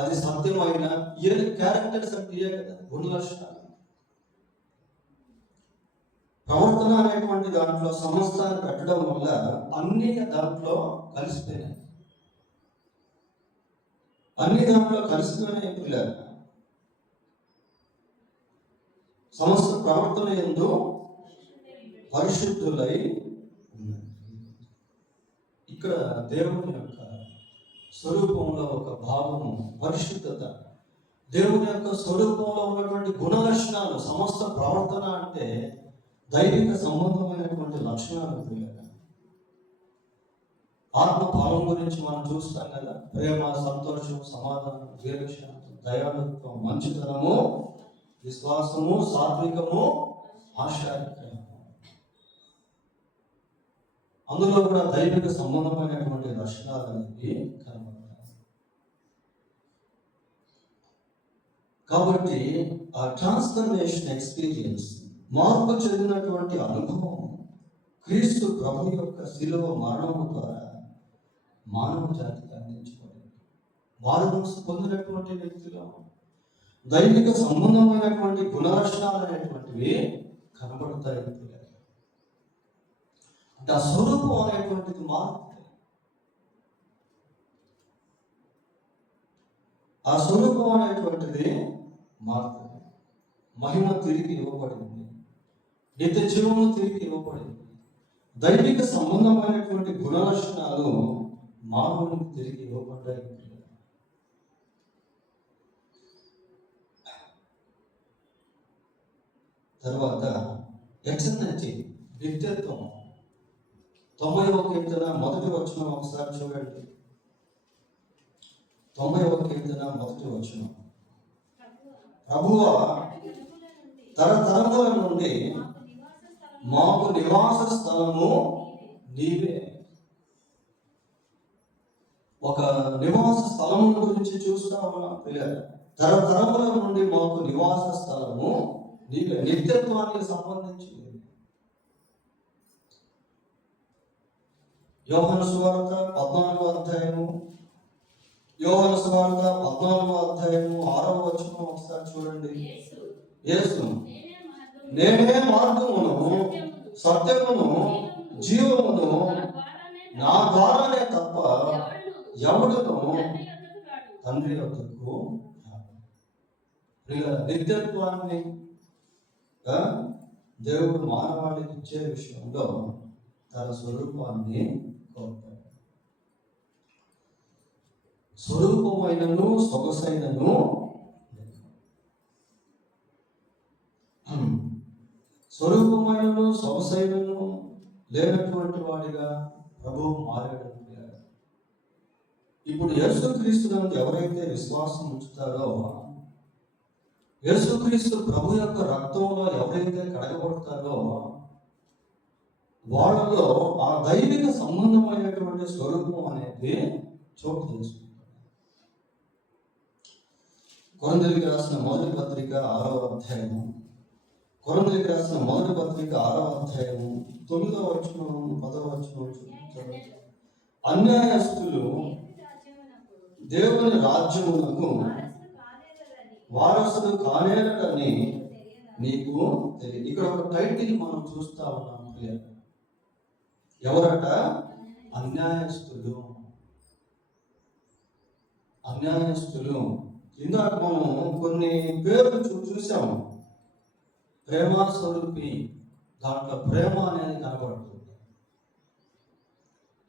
అది సత్యమైనా, ఏ క్యారెక్టర్స్ అంటే ఏ కదా గుణలక్షణాలు. ప్రవర్తన అనేటువంటి దాంట్లో సమస్తాన్ని పెట్టడం వల్ల అన్ని దాంట్లో కలిసిపోయినాయి. పిల్లలు సమస్త ప్రవర్తన యందు పరిశుద్ధులై. ఇక్కడ దేవుని యొక్క స్వరూపంలో ఒక భాగము పరిశుద్ధత. దేవుని యొక్క స్వరూపంలో ఉన్నటువంటి గుణలక్షణాలు, సమస్త ప్రవర్తన అంటే దైవిక సంబంధమైనటువంటి లక్షణాలు. ఆత్మ ఫలం గురించి మనం చూస్తాం కదా, ప్రేమ, సంతోషం, సమాధానం, దీర్ఘశాంతం, దయాళుత్వం, మంచితనము, విశ్వాసము, సాత్వికము, ఆశారికము. అందులో కూడా దైవిక సంబంధమైనటువంటి లక్షణాలు అనేవి కనబడతాయి. కాబట్టి ఆ ట్రాన్స్ఫర్మేషన్ ఎక్స్పీరియన్స్, మార్పు చెందినటువంటి అనుభవం క్రీస్తు ప్రభు యొక్క శిలువ మరణము ద్వారా మానవ జాతికి అందించబడింది. మారు మనసు పొందినటువంటి వ్యక్తిలో దైవిక సంబంధమైనటువంటి గుణలక్షణాలు అనేటువంటివి కనబడతాయి. అంటే ఆ స్వరూపం అనేటువంటిది మారుతుంది. మహిమ తిరిగి ఇవ్వబడింది, నిత్య జీవము తిరిగి ఇవ్వబడింది. దైవిక సంబంధమైనటువంటి గుణ లక్షణాలు మానవునికి తిరిగి ఇవ్వబడ్డాయి. తర్వాత ఎటర్నిటీ, నిత్యత్వం. 90వ కీర్తన మొదటి వచనం ఒకసారి చూడండి. 90వ కీర్తన మొదటి వచనం. ప్రభువా, తరతరముల నుండి మాకు నివాస స్థలము నీవే. ఒక నివాస స్థలము గురించి చూస్తా ఉన్నాం పిల్లలు. తరతరముల నుండి మాకు నివాస స్థలము నీవే. నిత్యత్వానికి సంబంధించింది. యోహాను సువార్త 14వ అధ్యాయము, యోహాను సువార్త 14వ అధ్యాయము 6వ వచనం ఒకసారి చూడండి. యేసు, నేనే మార్గమును సత్యమును జీవమును, నా ద్వారానే తప్ప ఎవడును తండ్రి వద్దకు. నిత్యత్వాన్ని దేవుడు మానవాళికి ఇచ్చే విషయంలో తన స్వరూపాన్ని కోల్పోయాడు. స్వరూపమైనను సొగసైనను స్వరూపమైనను సొగసైనను లేనటువంటి వాడిగా ప్రభువు మారాడు. ఇప్పుడు యేసుక్రీస్తునందు ఎవరైతే విశ్వాసం ఉంచుతారో, యేసుక్రీస్తు ప్రభు యొక్క రక్తంలో ఎవరైతే కడగబడతారో, వాళ్ళలో ఆ దైవిక సంబంధమైనటువంటి స్వరూపం అనేది చోటు చేసుకుంటారు. కొరింథీయులకు రాసిన మొదటి పత్రిక 6వ అధ్యాయము, కొరింథీయులకు రాసిన మొదటి పత్రిక 6వ అధ్యాయము 9వ వచనం 10వ వచనం చూపించారు. అన్యాయస్తులు దేవుని రాజ్యమునకు వారసుడు కానేరని నీకు తెలియదు. ఇక్కడ ఒక టైటిల్ మనం చూస్తా ఉన్నాం. ఎవరట? అన్యాయస్తులు. అన్యాయస్తులు. ఇందాక మనం కొన్ని పేర్లు చూసాము. ప్రేమ స్వరూపి, దాంట్లో ప్రేమ అనేది కనబడుతుంది.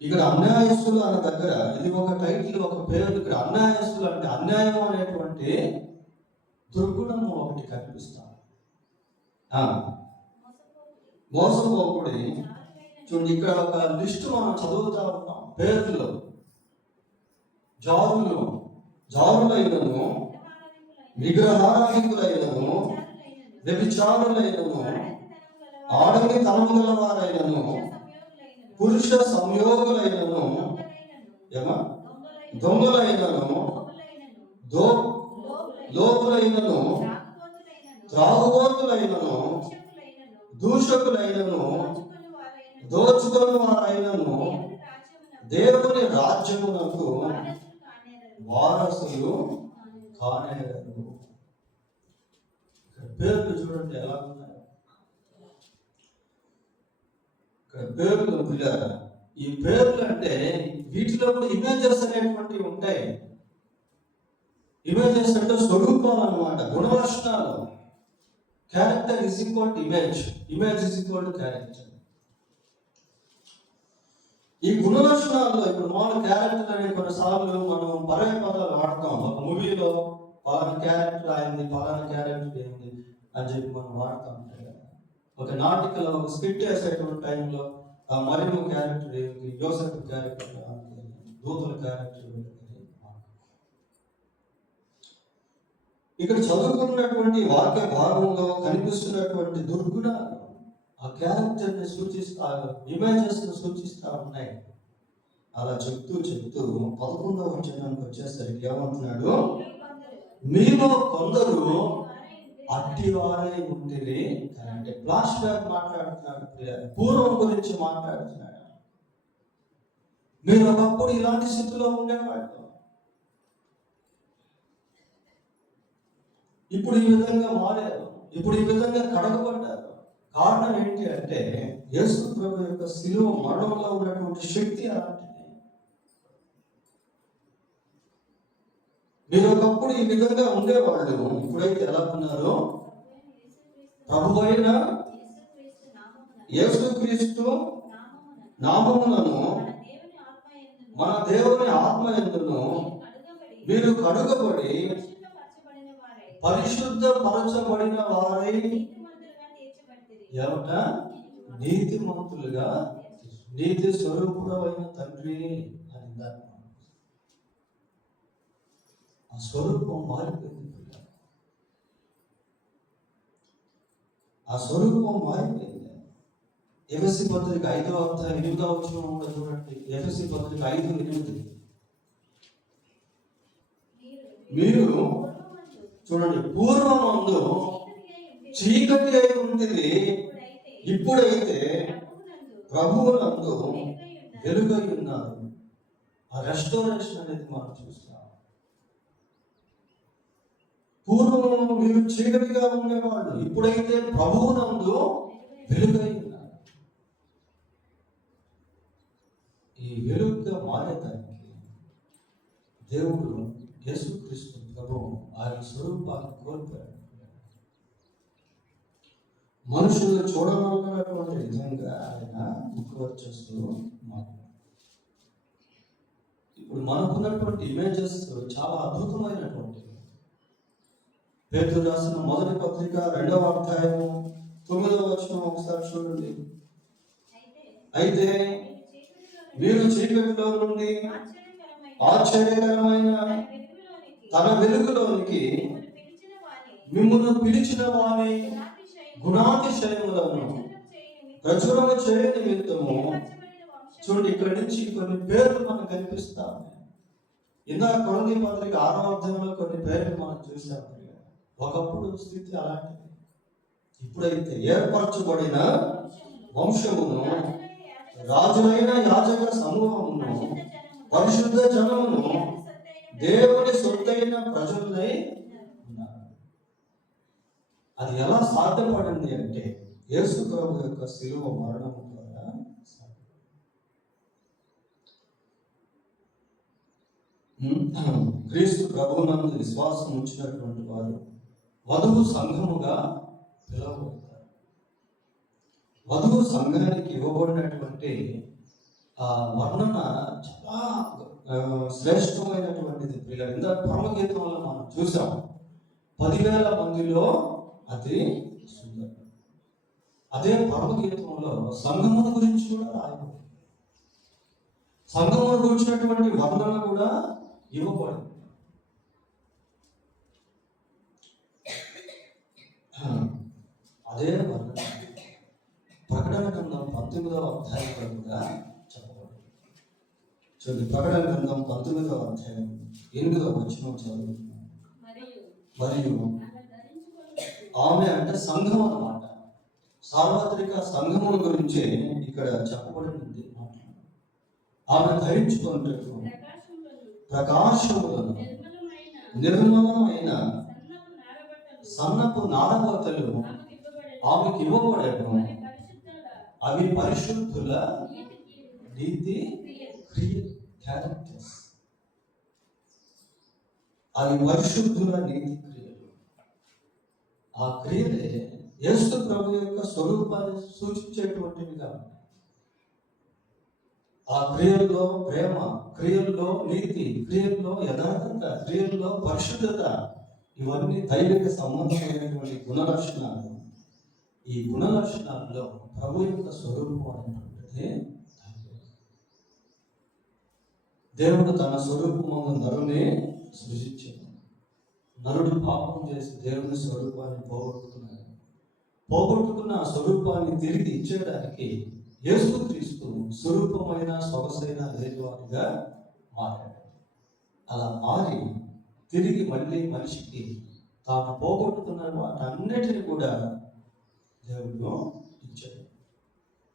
ఇక్కడ అన్యాయస్తులు అనే దగ్గర ఇది ఒక టైటిల్, ఒక పేరు. ఇక్కడ అన్యాయస్తులు అంటే అన్యాయం అనేటువంటి దుర్గుణము ఒకటి కనిపిస్తాం. మోసపోకుడి. చూడండి, ఇక్కడ ఒక లిస్టు మనం చదువుతా ఉన్నాం. పేర్లు: జారులైనను, విగ్రహారాధికులైనను, వ్యభిచారులైనను, ఆడని తనము గలవారైనను, పురుష సంయోగులైనను, దొంగలైనను, లోపులైనను, త్రాగుబోతులైనను, దూషకులైనను, దోచుకొని వారైనను దేవుని రాజ్యమునకు వారసులు కానేరరు. పేర్లు చూడండి ఎలా ఉన్నాయి. ఇక్కడ పేర్లు పిల్లలు, ఈ పేర్లు అంటే వీటిలో కూడా ఇమేజెస్ అనేటువంటివి ఉంటాయి. ఇమేజెస్ అంటే స్వరూపాలు అన్నమాట, గుణలక్షణాలు. Character is equal to image, image is equal to character. ఈ గుణలక్షణాల్లో ఇప్పుడు మామూలు క్యారెక్టర్ అనే కొన్నిసార్లు మనం పర్యాయ పదాలు వాడతాం. ఒక మూవీలో పలానా క్యారెక్టర్ అయింది, పలానా క్యారెక్టర్ ఏంది అని చెప్పి మనం వాడుతూ ఉంటాం. ఒక నాటికలో ఒక స్కిట్ వేసేటువంటి టైంలో ఆ మరియమ్మ క్యారెక్టర్ ఏంది, యోసేపు క్యారెక్టర్, దూతల క్యారెక్టర్. ఇక్కడ చదువుకున్నటువంటి వాక్య భాగంలో కనిపిస్తున్నటువంటి దుర్గుణాలు ఆ క్యారెక్టర్ని సూచిస్తారు, ఇమేజెస్ని సూచిస్తూ ఉన్నాయి. అలా చెప్తూ 11వ వచనానికి వచ్చేసరికి ఏమంటున్నాడు? మీలో కొందరు అట్టివారై ఉండిరి. అంటే ఫ్లాష్ బ్యాక్ మాట్లాడుతున్నాడు, పూర్వం గురించి మాట్లాడుతున్నాడు. మీరు ఒకప్పుడు ఇలాంటి స్థితిలో ఉండేవాళ్ళు, ఇప్పుడు ఈ విధంగా మారారు, ఇప్పుడు ఈ విధంగా కడగబడ్డారు. కారణం ఏంటి అంటే యేసు ప్రభు యొక్క శిలువ మరణంలో ఉన్నటువంటి శక్తి అలాంటిది. మీరు ఒకప్పుడు ఈ విధంగా ఉండేవాళ్ళు, ఇప్పుడైతే ఎలా ఉన్నారో ప్రభువైన యేసుక్రీస్తు నామములను మన దేవుని ఆత్మ యందును మీరు కడుగబడి పరిశుద్ధపరచబడిన వారై ఏమట నీతిమంతులుగా నీతి స్వరూపుడమైన తండ్రి అని ఆ స్వరూపం మారిపోయింది. ఆ స్వరూపం మారిపోయింది. ఎఫెసీ పత్రిక 5వ అధ్యాయం 8వ వచనం కూడా చూడండి. ఎఫెసీ పత్రిక 5:8. మీరు చూడండి, పూర్వమందు చీకటి అయి ఉంటుంది, ఇప్పుడైతే ప్రభువునందు వెలుగై ఉన్నారు. ఆ రెస్టోరేషన్ అనేది మనం చూస్తాం. పూర్వం మీరు చీకటిగా ఉండేవాళ్ళు, ఇప్పుడైతే ప్రభువునందు వెలుగై ఉన్నారు. ఈ వెలుగుగా మారేదానికి దేవుడు యేసుక్రీస్తు ప్రభు ఆయన స్వరూపాన్ని కోల్పోయాడు. మనుషులు చూడగలిగినటువంటి విధంగా ఆయన ముఖవర్చస్సు మాట్లాడు. ఇప్పుడు మనకున్నటువంటి ఇమేజెస్ చాలా అద్భుతమైనటువంటివి. పేతురు రాసిన మొదటి పత్రిక 2వ అధ్యాయము 9వ వచనం ఒకసారి చూడండి. అయితే మీరు చీకటిలో నుండి ఆశ్చర్యకరమైన తన వెలుగులోనికి మిమ్మల్ని పిలిచిన వాని గుణాతిశయములను ప్రచురము చేయ నిమిత్తము. చూడండి, ఇక్కడి నుంచి కొన్ని పేర్లు మనకు కనిపిస్తాయి. ఇందాక కొరింథీ పత్రిక 6వ అధ్యాయంలో కొన్ని పేర్లు మనం చూసాము. ఒకప్పుడు స్థితి అలాంటిది. ఇప్పుడైతే ఏర్పరచబడిన వంశమును, రాజులైన యాజక సమూహమును, పరిశుద్ధ జనమును, దేవుని సొత్తైన ప్రజలై ఉన్నారు. అది ఎలా సాధ్యపడింది అంటే యేసు ప్రభు యొక్క శిలువ మరణము ద్వారా. క్రీస్తు ప్రభువునందు విశ్వాసం ఉంచినటువంటి వారు వధువు సంఘముగా పిలువబడతారు. వధువు సంఘానికి ఇవ్వబడినటువంటి ఆ వర్ణన చాలా శ్రేష్టమైనటువంటిది. పిల్లలు ఇందాక పరమగీతంలో మనం చూసాం. 10,000 మందిలో అది సుందరం. అదే పరమగీతంలో సంఘమును గురించి కూడా రాయబడింది. సంఘమును గురించినటువంటి వర్ణన కూడా ఇవ్వబడింది. అదే వర్ణన ప్రకటన గ్రంథం 19వ అధ్యాయంలో కూడా చెప్పబడింది. చూడండి, ప్రకటన గ్రంథం 19వ అధ్యాయం 8వ వచనం చదువుతున్నాం. మరియు ఆమె అంటే సంఘం అన్నమాట. సార్వత్రిక సంఘముల గురించి ఇక్కడ చెప్పబడింది. ఆమె ధరించుకున్నట్టు ప్రకాశములను, నిర్మలమైన సన్నపు నారబట్టలు ఆమెకి ఇవ్వబడేను. అవి పరిశుద్ధుల నీతి క్యారెక్టర్స్. అవి పరిశుద్ధుల నీతి క్రియలు. ఆ క్రియలే యేసు ప్రభు యొక్క స్వరూపాన్ని సూచించేటువంటివిగా ఉన్నాయి. ఆ క్రియల్లో ప్రేమ, క్రియల్లో నీతి, క్రియల్లో యథార్థత, క్రియల్లో పరిశుద్ధత, ఇవన్నీ దైవిక సంబంధమైనటువంటి గుణలక్షణాలు. ఈ గుణలక్షణాల్లో ప్రభు యొక్క స్వరూపం అనేటువంటిది దేవుడు తన స్వరూపము నరుని సృజించాడు. నరుడు పాపం చేసి దేవుని స్వరూపాన్ని పోగొట్టుకున్న ఆ స్వరూపాన్ని తిరిగి ఇచ్చేయడానికి యేసుక్రీస్తు స్వరూపమైన సొగసైన లేనివాడిగా మారాడు. అలా మారి తిరిగి మళ్ళీ మనిషికి తాను పోగొట్టుకున్న వాటన్నిటిని కూడా దేవుడు ఇచ్చాడు.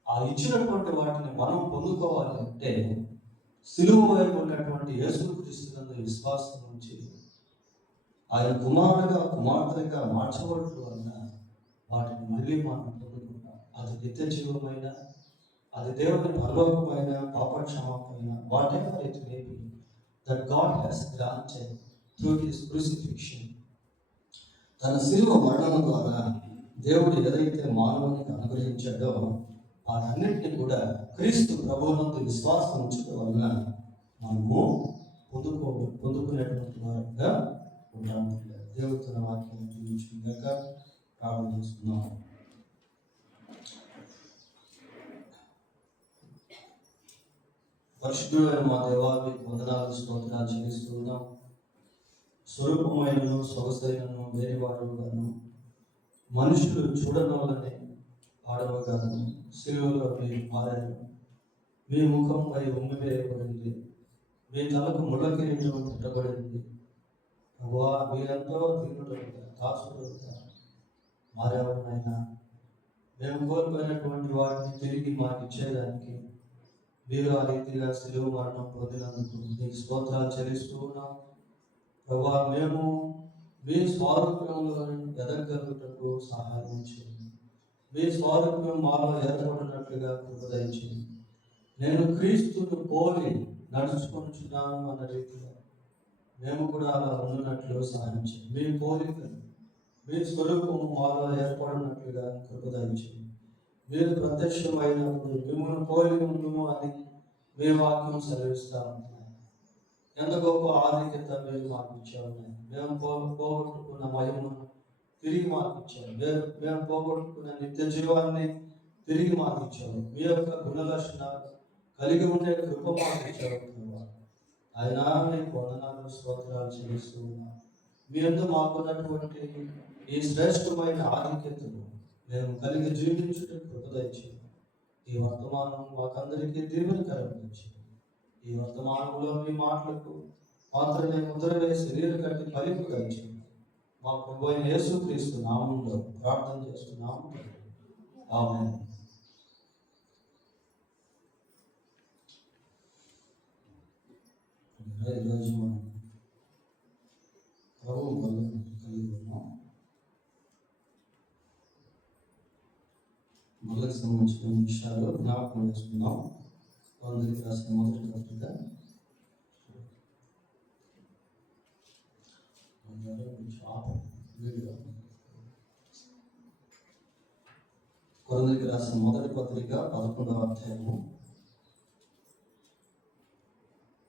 ఆ ఇచ్చినటువంటి వాటిని మనం పొందుకోవాలి అంటే సిలువ వైపు ఉన్నటువంటి యేసుక్రీస్తునందు విశ్వాసం నుంచి ఆయన కుమారుడిగా కుమార్తెగా మార్చబడటం వలన వాటిని మళ్ళీ మనం పొందుకుంటాం. అది నిత్య జీవమైన, అది దేవుని పరలోకమైన, పాపక్షమాపమైన, whatever it may be that God has granted through his crucifixion. తన సిలువ మరణం ద్వారా దేవుడు ఏదైతే మానవునికి అనుగ్రహించాడో వాటన్నిటిని కూడా క్రీస్తు ప్రభువునందు విశ్వాసం ఉంచడం వలన మనము పొందుకునేటువంటి వారంగా ఉంటాము. దేవుడు తన వాక్యం చూపించుకున్నాక ప్రార్థన చేసుకున్నాం. పరిశుద్ధుడైన మా దేవానికి వందనాలు స్తోత్రాలు చెల్లిస్తున్నాం. స్వరూపమైనను సొగసైనను వేరేవాడుగాను మనుషులు చూడనోళ్ళని ఆడవగాను సిలువలో మీరు మారారు. మీ ముఖంపై ఉమ్మివేయబడింది, మీ తలకు ముళ్ళ కిరీటం పుట్టబడింది. ప్రభువా, మీరెంతో దీనుడుగా దాసుడుగా మారేవాడినైనా మేము కోల్పోయినటువంటి వాటిని తిరిగి మాకు ఇచ్చేదానికి మీరు ఆ రీతిగా సిలువ మరణం పొందినందుకు మీకు స్తోత్రాలు చెల్లిస్తూ ఉన్నాం. ప్రభువా, మేము మీ స్వారూప్యంలో ఎదగలుగుటకు సహాయం చేయండి. మీ స్వారూప్యం మాలో ఏర్పడినట్లుగా కృపదయించింది. నేను క్రీస్తును పోలి నడుచుకుంటున్నాను అన్న రీతిగా మేము కూడా అలా ఉన్నట్లు సహాయం చేయండి. మీ పోలికలు, మీ స్వరూపము మాలో ఏర్పడినట్లుగా కృపదయించింది. మీరు ప్రత్యక్షమైనప్పుడు మిమ్మల్ని పోలి ఉండుము అని మీ వాక్యం సెలవిస్తా ఉంటున్నాయి. ఎంత గొప్ప ఆధిక్యత మీరు మాకు ఇచ్చారు. మేము పోగొట్టుకున్న మహిమను తిరిగి మాకు ఇచ్చారు. మేము పోగొట్టుకున్న నిత్య జీవాన్ని తిరిగి మాకు ఇచ్చారు. మీ యొక్క గుణలక్షణాలు కలిగి ఉండే కృప మాకు ఇచ్చారు. ఆయన మీకు వందనాలు స్తోత్రాలు చెల్లిస్తూ ఉన్నారు. మీ యందు మాకున్నటువంటి ఈ శ్రేష్టమైన ఆధిక్యతను మేము కలిగి జీవించుటకు కృప దయచేయండి. ఈ వర్తమానం మాకందరికీ దీవెనకరంగా ఇచ్చింది. ఈ వర్తమానంలో మీ మాటలకు మాత్రమే ముద్ర వేసి శరీర కట్టి ఫలింపుగా ఇచ్చింది. మా ప్రభు అయిన యేసుక్రీస్తు నామంలో ప్రార్థన చేస్తున్నాము. ఆమేన్. ఈరోజు మనం ప్రభు కలిగి ఉన్నాం. మొదటి సంబంధించిన విషయాలు జ్ఞాపకం చేసుకున్నాం. కొందరికి రాసిన మొదటి పత్రిక కొరింథీయులకు రాసిన మొదటి పత్రిక 11వ అధ్యాయము